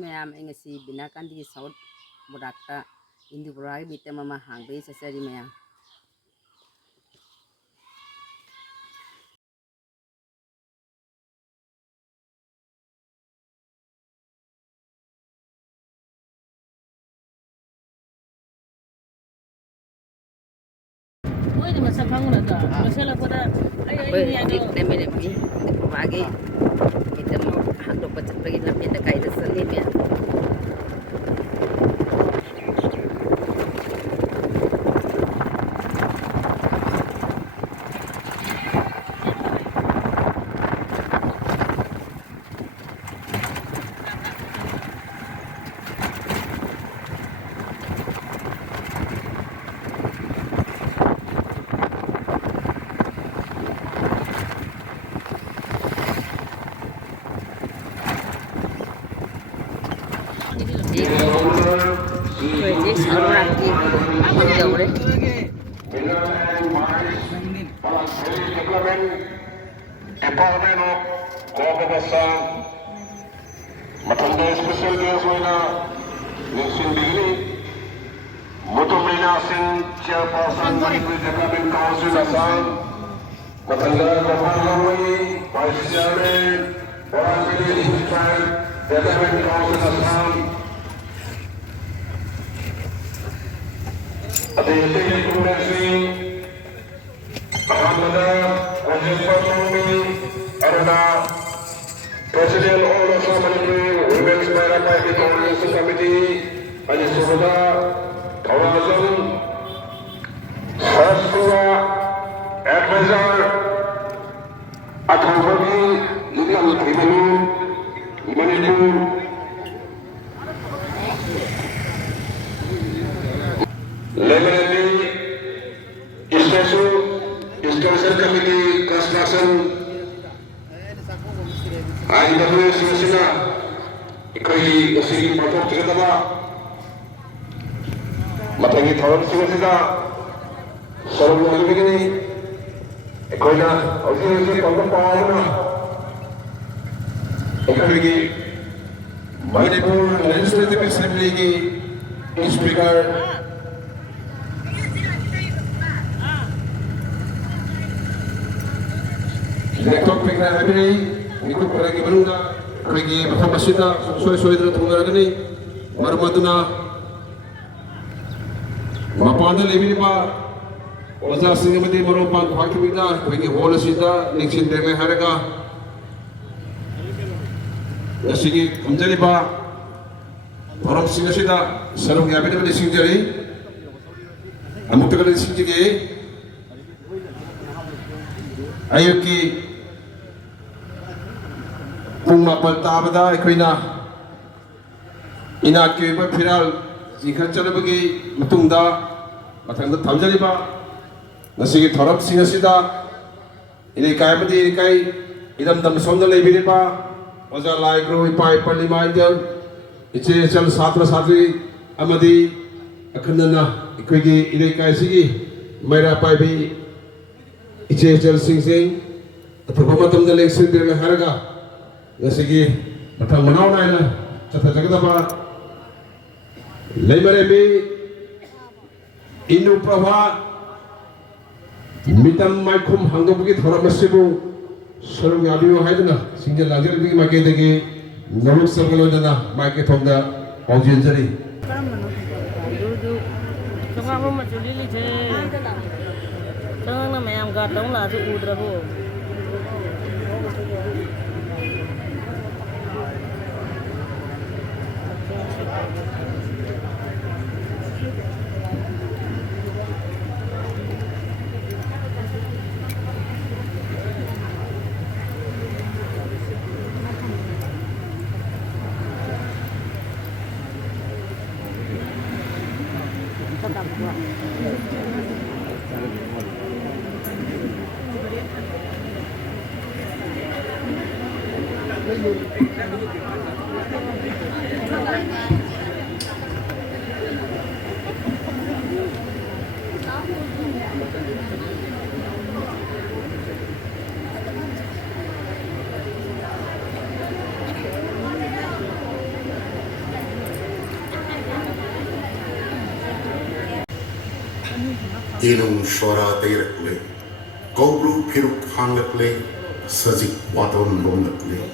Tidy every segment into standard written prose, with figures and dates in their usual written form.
Ma'am इंगसी बिना कांदी south बुराकता इंदु बुराई बिते ममा हांगबे ससरी मैम Pagi kita mau hantu pecet pergi nabi nak kait selim ya. Jadi seorang lagi jauh deh. Department of Cooperação, matanda special guest wina Nelson Digni, Mutumina Singh Chairperson Manipur Development Council Assam, matanda Gopalawai Vice Chairman, Orange Tribe Development Council Assam. Aditya Kumar Singh, Mahamada Rajendra Murmi, Aruna, President of Assam Manipur Women's Maritime Coordination Committee, Ajit Suhoda, Thawazan, Sarasura, Advisor, Athawagi, Legal Tribunal, Manipur. Lemonade, Special Committee Construction, IW Sina, Ikoi Osiri Patok Tretaba, Matangi Thoran Sina, Saru Alvigini, Ekoina, Osiri Patok Ekavigi, Manipur Legislative Assembly Speaker. Direktur Pengelolaan ini, itu pergi berunda, pergi bersama sesuai dengan tunggal ini, marmaduna, mapanda lebih pak, wajah singamati merupakan hakim kita, pergi hol sida, niksin dengan harga, yasigi menjadi pak, orang singa sida, sarung yabi dapat disingjari, amu tegak disingjari, ayo ki Pung mapal tabada ikoina ina ke ba firal jikha chalabagi matungda mathangda thamjaliba nasigi thorap singasida ini kaimadi kai idam dam somda lebiriba oja laikro ipai palima idam iche chal satra satri amadi akhandana ikoigi ile kai sigi maira pai bi iche chal sing sing athoba matamda leksin dirme haraga Nasigi matang manaw na ina chata jagada ba laimare bi inu prabha mitam maikum hangdobugi thora masibu sarung yabiyo haidana singjal lajar bi make degi namuk sargalo dana make thomda audience jari Sunga ko matulili the Sunga na mayam ga tong la su udra bo Inung Shora Tayrakle, Kobru Piruk Hanglakle, Sazik Waton Romlakle,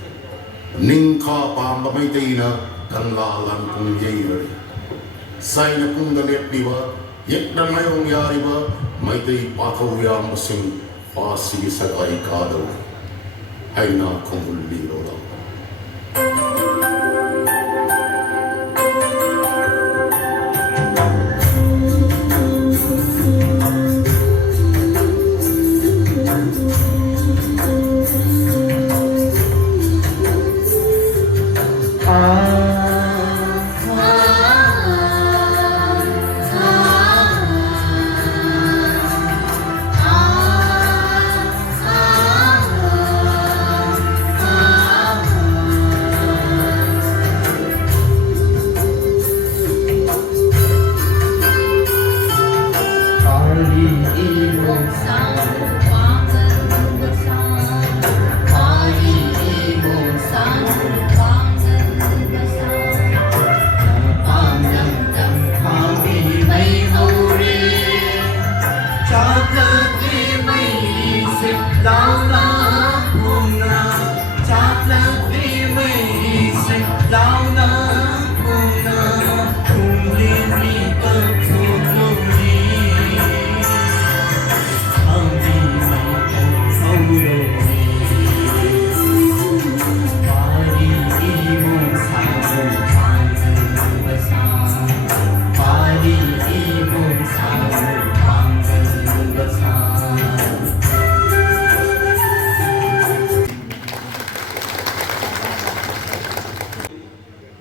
Ningka Pambamaitayna, Kanla Lankung Yayrari, Saina Kundalet Diva, Yeknamayong Yariba, Maitay Pataw Yamusing, Pasi Sagay Kadaw, Haina Kumuli Rola.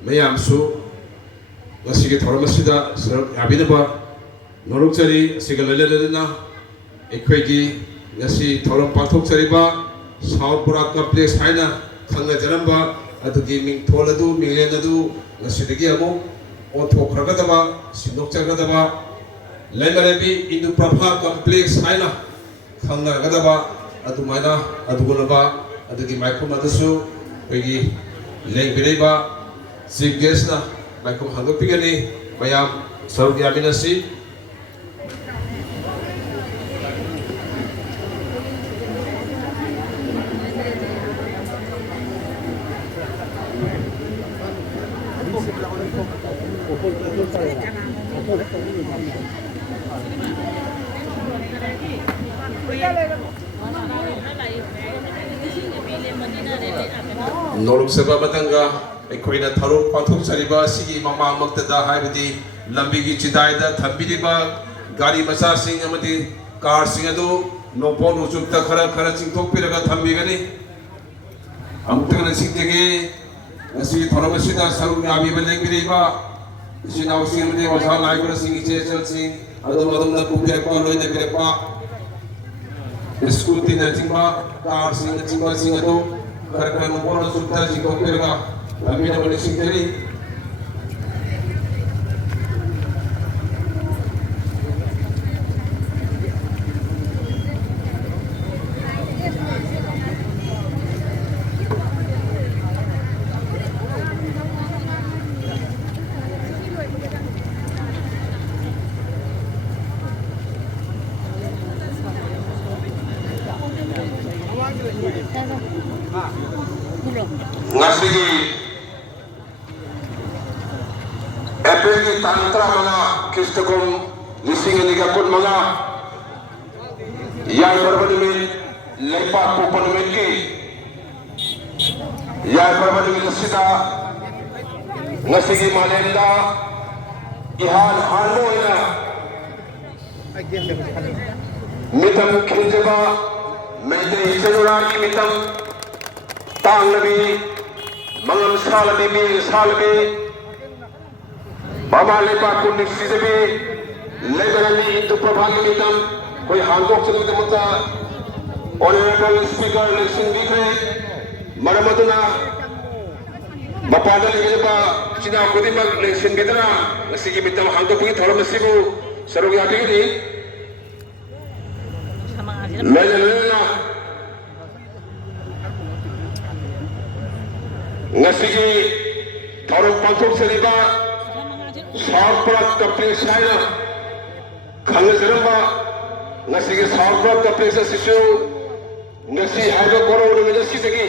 mayamsu ngasigi thoramasida sarab yabinaba norokjari siga leledena ekhwegi ngasi thoram pathokjariba South Pura Complex haina khangna jaramba adugi ming tholadu minglenadu ngasidagi amu othokragadaba sinokchagadaba lemarabi Indu Prabha Complex haina khangna gadaba adumaina adugunaba adugi maikhum adasu wegi lengbireba Chief guest na maikhum hangupigani mayam saruk yaminasi Norok Sabha Batanga Equina Taru Patuk Sariba, Sigi Mama Moktada Haibidi, Lambigi Chidaida, Tambiriba, Gari Masa Singh Amati, Car Singadu, no Ponu Chukta Kara Karaching Topiraga Tambigani, Amutana Singage, Sigi Toramasida, Saru Nabi Belengriba, Sinau Singh was all Ivory Singh, Singh, Adamada Pupiapa, in the Grepa, the school in the Timba, Car Singh, Timba Singado, Karakan Ponu Chukta Chikopiraga. Kami nak bersih tadi. Ngasih April tantra mga Kristokong lising ni kakot mga yang berbanding lepas pupanumen ki yang berbanding sida ngasigi malenda ihan halo ina mitam kinjaba mende isenuragi mitam tang nabi mangam salabi bi salabi Baba lepa kunik sisebi leberani Indu Prabha Mitam koi hangok chalo demata honorable speaker election bikre maramaduna bapada legeba china kodima election bidana ngasigi mitam hangok pi thoram sibu sarog yatigi lelela ngasigi thoram panthok seriba South Pura Complex China, Khangajaramba, ngasi South Block the places issue ngasi hydro koro ngasi sigi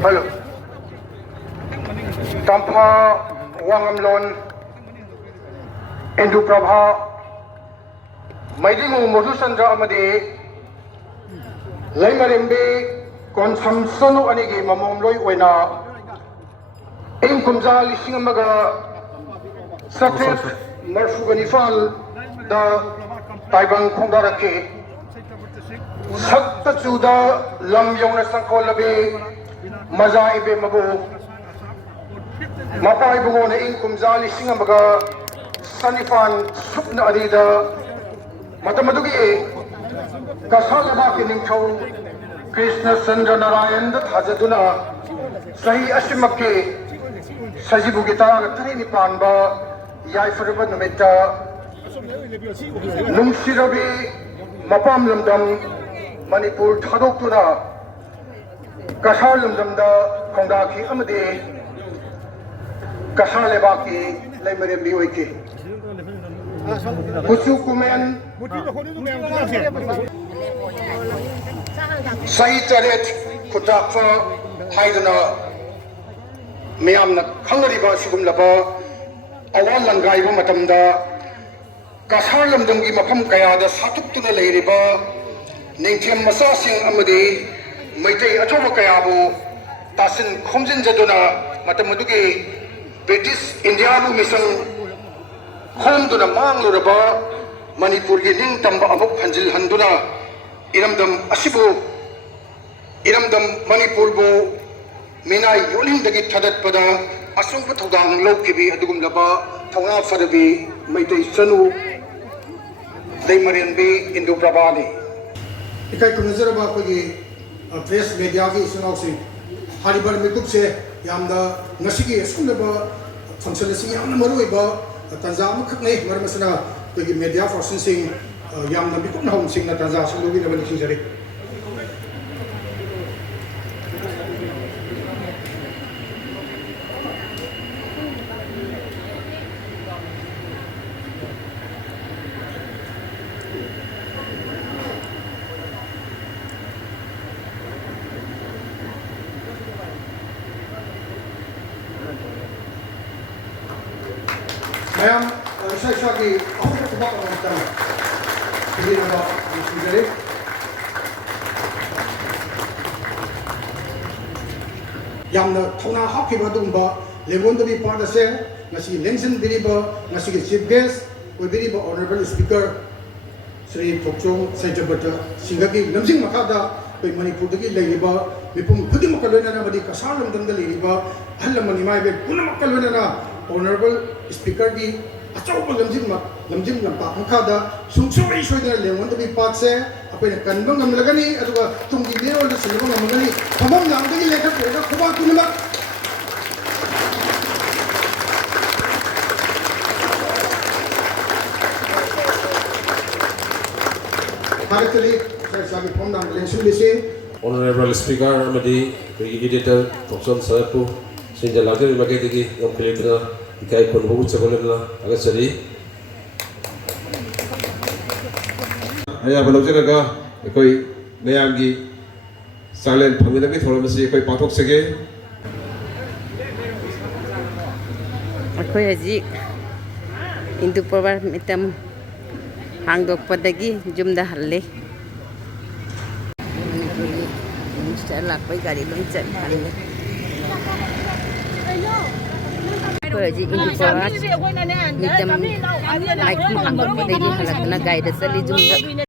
Hello. Tampa Wangamlon Indu Prabha Maidingu Modusandra Amade Laimarimbe Konsam Sonu Anigi Mamomloi Wena In Kumza Lishingamaga Satet Marfuganifal the Taibang Kondarake Sakta Chuda Lam Yong Sankolabe Maza Ibe Mabu Mapai Bugo na Inkum Zali Singamaga Sanifan Supna Adida Matamadugi Kasalabaki Ningchau Krishna Sandra Narayan Hazaduna Sahi Ashimaki Sajibugita Trini Panba Yai Fariba Numita Numsirabi Mapam Lumdam Manipur Thadokuna Kasar Lumdamda Kondaki Amade Kasar Lebaki Laimarimbi Oiki Kusu Kumen Sai Taret Kutafa Haidana Miamna Kangariba Sugumlaba Awan Langaiba Matamda Kasar Lumdamgi Mapam Kayada Satuktuna Lairiba Ningtiam Masasing Amadi Maitei Atoma Kayabu Tasin Khomjin Jaduna Matamadugi British Indiabu Misang Khomduna Mangluraba Manipurgi Ning Tamba Abuk Hanjil Handuna Iramdam Asibu Iramdam Manipurbo Minai Yoling Dagi Tadat Pada Asungpa Todang Lokibi Adugum Laba Tonga Fadabi Maitei Sanu Laimarimbi Indo Prabani इकाई कुनजर बाप की press media की सुनाव से हरिबर मितुक से यामदा नशी की school बा फंक्शन से यामना मरुई बा तंजाम खकने मरमसना तो की मीडिया पर्सन सिंह यामना मितुक ना हम सिंह ना तंजा से लोगी ना बनिशिंग जरे Mayam saya ki aku tak buat apa macam ini nama jadi yang thona hak ki badung ba lebon dari pada saya nasi lensen beri ba nasi ki chief guest beri ba honorable speaker Sri Thokchong Saijabata Singaki Lamsing Makada ꯑꯩꯈꯣꯏ ꯃꯅꯤꯄꯨꯔꯗꯒꯤ ꯂꯩꯔꯤꯕ ꯃꯤꯄꯨꯝ ꯈꯨꯗꯤꯡꯃꯛꯀ ꯂꯣꯏꯅꯅ ꯑꯃꯗꯤ ꯀꯁꯥꯔ ꯂꯝꯗꯝꯗ ꯂꯩꯔꯤꯕ ꯑꯍꯜ ꯂꯃꯟ ꯏꯃꯥ ꯏꯕꯦꯜ ꯄꯨꯝꯅꯃꯛꯀ ꯂꯣꯏꯅꯅ ꯑꯣꯅꯔꯦꯕꯜ ꯁ꯭ꯄꯤꯀꯔꯒꯤ ꯑꯆꯧꯕ ꯂꯝꯖꯤꯡ ꯂꯝꯄꯥꯛ ꯃꯈꯥꯗ ꯁꯨꯡꯁꯣꯏ ꯁꯣꯏꯗꯅ ꯂꯦꯡꯉꯣꯟꯗꯕꯤ ꯄꯥꯠꯁꯦ ꯑꯩꯈꯣꯏꯅ ꯀꯟꯕ ꯉꯝꯂꯒꯅꯤ ꯑꯗꯨꯒ ꯇꯨꯡꯒꯤ ꯃꯤꯔꯣꯜꯗ ꯁꯤꯟꯅꯕ ꯉꯝꯒꯅꯤ ꯐꯝꯐꯝ ꯂꯥꯡꯗꯒꯤ ꯂꯦꯡꯈꯠꯄꯤꯔꯒ ꯈꯨꯕꯥꯛ ꯄꯨꯝꯅꯃꯛ भारतली सरकारी फॉर्म नाम लेंसुन लिसे Honorable Speaker amadi editor Thokson Sarpu sinja lagir magedigi ngam khilidna ikai konbu chabolena agasari aya balojeraga ekoi mayamgi salen phamilagi thoramasi ekoi pathok sege ꯑꯩꯈꯣꯏ ꯍꯧꯖꯤꯛ ꯏꯟꯗꯨ ꯄ꯭ꯔꯚꯥ ꯃꯤꯇꯝ ꯍꯥꯡꯗꯣꯛꯄꯗꯒꯤ ꯌꯨꯝꯗ ꯍꯜꯂꯦ ꯃꯅꯤꯄꯨꯔꯒꯤ ꯃꯤꯅꯤꯁꯇꯔ ꯂꯥꯛꯄꯩ ꯒꯥꯔꯤ ꯂꯣꯏ ꯆꯠꯍꯜꯂꯦ ꯑꯩꯈꯣꯏ ꯍꯧꯖꯤꯛ ꯏꯟꯗꯨ ꯄ꯭ꯔꯚꯥ ꯃꯤꯇꯝ ꯂꯥꯏꯐꯝ ꯍꯥꯡꯗꯣꯛꯄꯗꯒꯤ ꯍꯜꯂꯛꯇꯨꯅ ꯒꯥꯔꯤꯗ ꯆꯠꯂꯤ ꯌꯨꯝꯗ